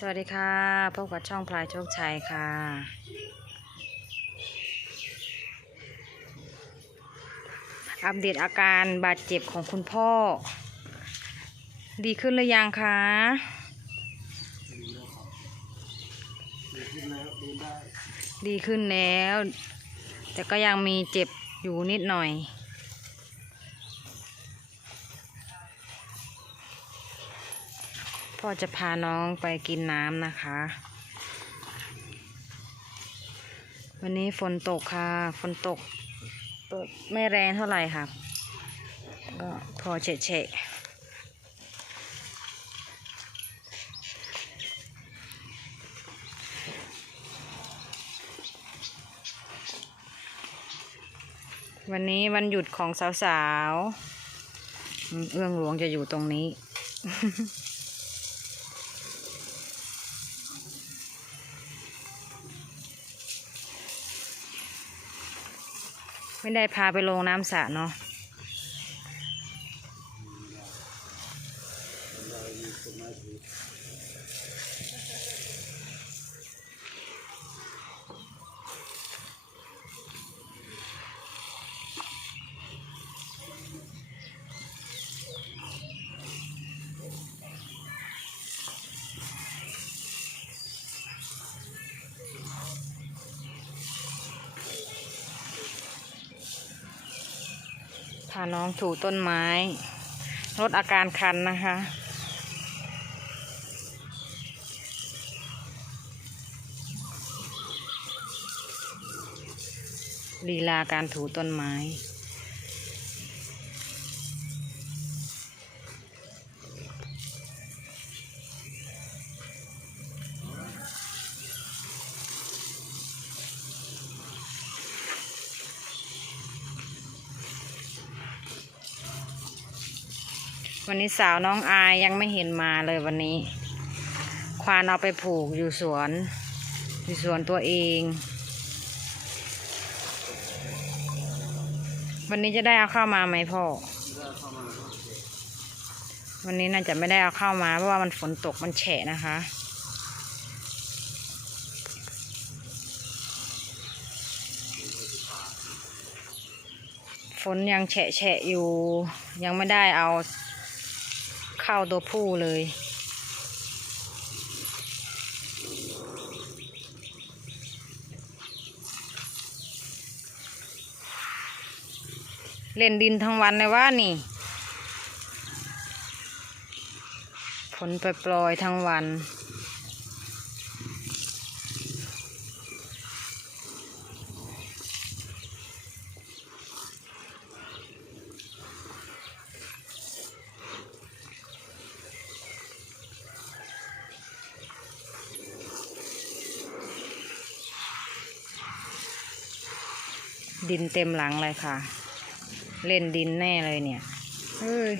สวัสดีค่ะพบกับช่องพลายโชคชัยค่ะ อัปเดตอาการบาดเจ็บของคุณพ่อ ดีขึ้นหรือยังคะดีขึ้นแล้ว แต่ก็ยังมีเจ็บอยู่นิดหน่อย พ่อจะพาน้องไปกินน้ำนะคะ วันนี้ฝนตกค่ะ ฝนตกไม่แรงเท่าไหร่ค่ะ ก็พอเฉะเฉะวันนี้วันหยุดของสาวๆ เอื้องหลวงจะอยู่ตรงนี้ ไม่ได้พาไปลงน้ำสระเนาะาน้องถูต้นไม้ ลดอาการคันนะคะ ลีลาการถูต้นไม้ วันนี้สาวน้องอายยังไม่เห็นมาเลยวันนี้ ควานเอาไปผูกอยู่สวน อยู่สวนตัวเอง วันนี้จะได้เอาเข้ามาไหมพ่อ วันนี้น่าจะไม่ได้เอาเข้ามา เพราะว่ามันฝนตกมันแฉะนะคะฝนยังแฉะแฉะอยู่ยังไม่ได้เอา ข้าตัวผู้เลย เล่นดินทั้งวันเลยว่านี่ ผลปล่อยทั้งวัน ดินเต็มหลังเลยค่ะ เล่นดินแน่เลยเนี่ยเฮ้ย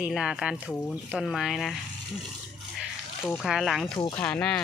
ลีลาการถูต้นไม้นะ ถูขาหลังถูขาหน้า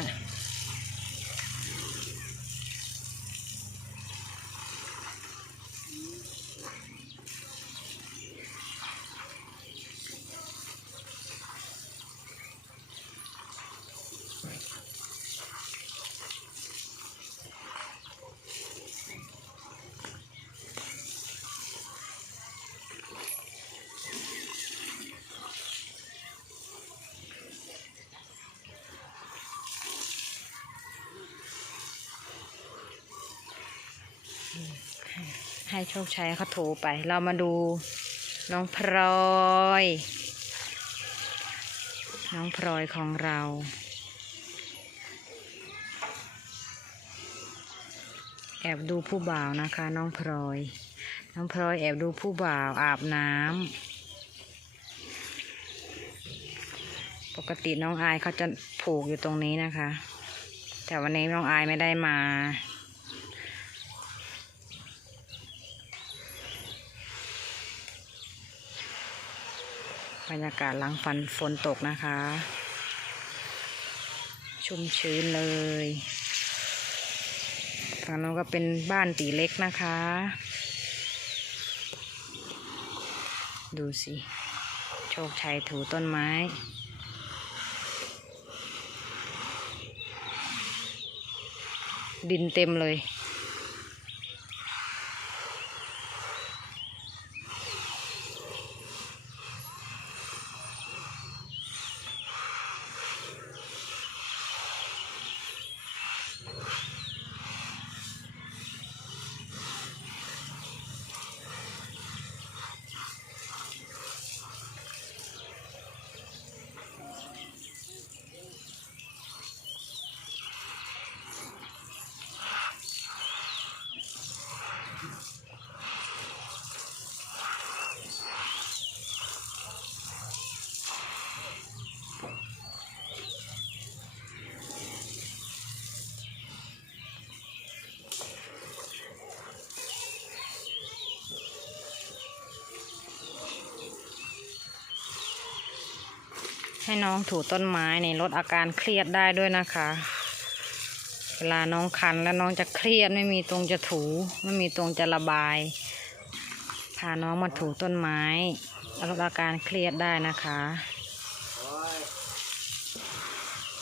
ให้โชคชัยเขาถูไป เรามาดูน้องพลอย น้องพลอยของเรา แอบดูผู้บ่าวนะคะ น้องพลอย น้องพลอยแอบดูผู้บ่าวอาบน้ำปกติน้องอายเขาจะผูกอยู่ตรงนี้นะคะ แต่วันนี้น้องอายไม่ได้มา บรรยากาศหลังฟันฝนตกนะคะ ชุ่มชื้นเลยฝั่งนั้นก็เป็นบ้านตีเล็กนะคะ ดูสิ โชคชัยถูต้นไม้ดินเต็มเลย ให้น้องถูต้นไม้นี่ลดอาการเครียดได้ด้วยนะคะ เวลาน้องคันแล้วน้องจะเครียดไม่มีตรงจะถู ไม่มีตรงจะระบาย พาน้องมาถูต้นไม้ ลดอาการเครียดได้นะคะ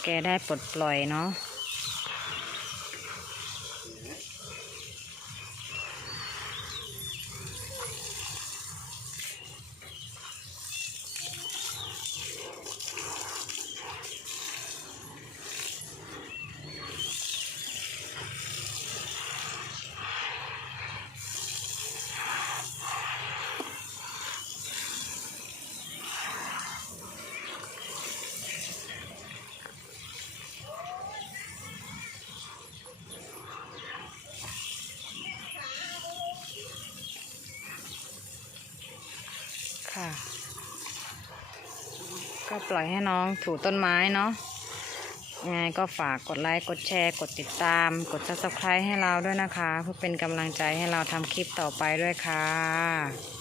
แกได้ปลดปล่อยเนาะค่ะ ก็ปล่อยให้น้องถูต้นไม้เนาะยังไงก็ฝากกดไลค์กดแชร์ กดติดตาม กด subscribe ให้เราด้วยนะคะ เพื่อเป็นกำลังใจให้เราทำคลิปต่อไปด้วยค่ะ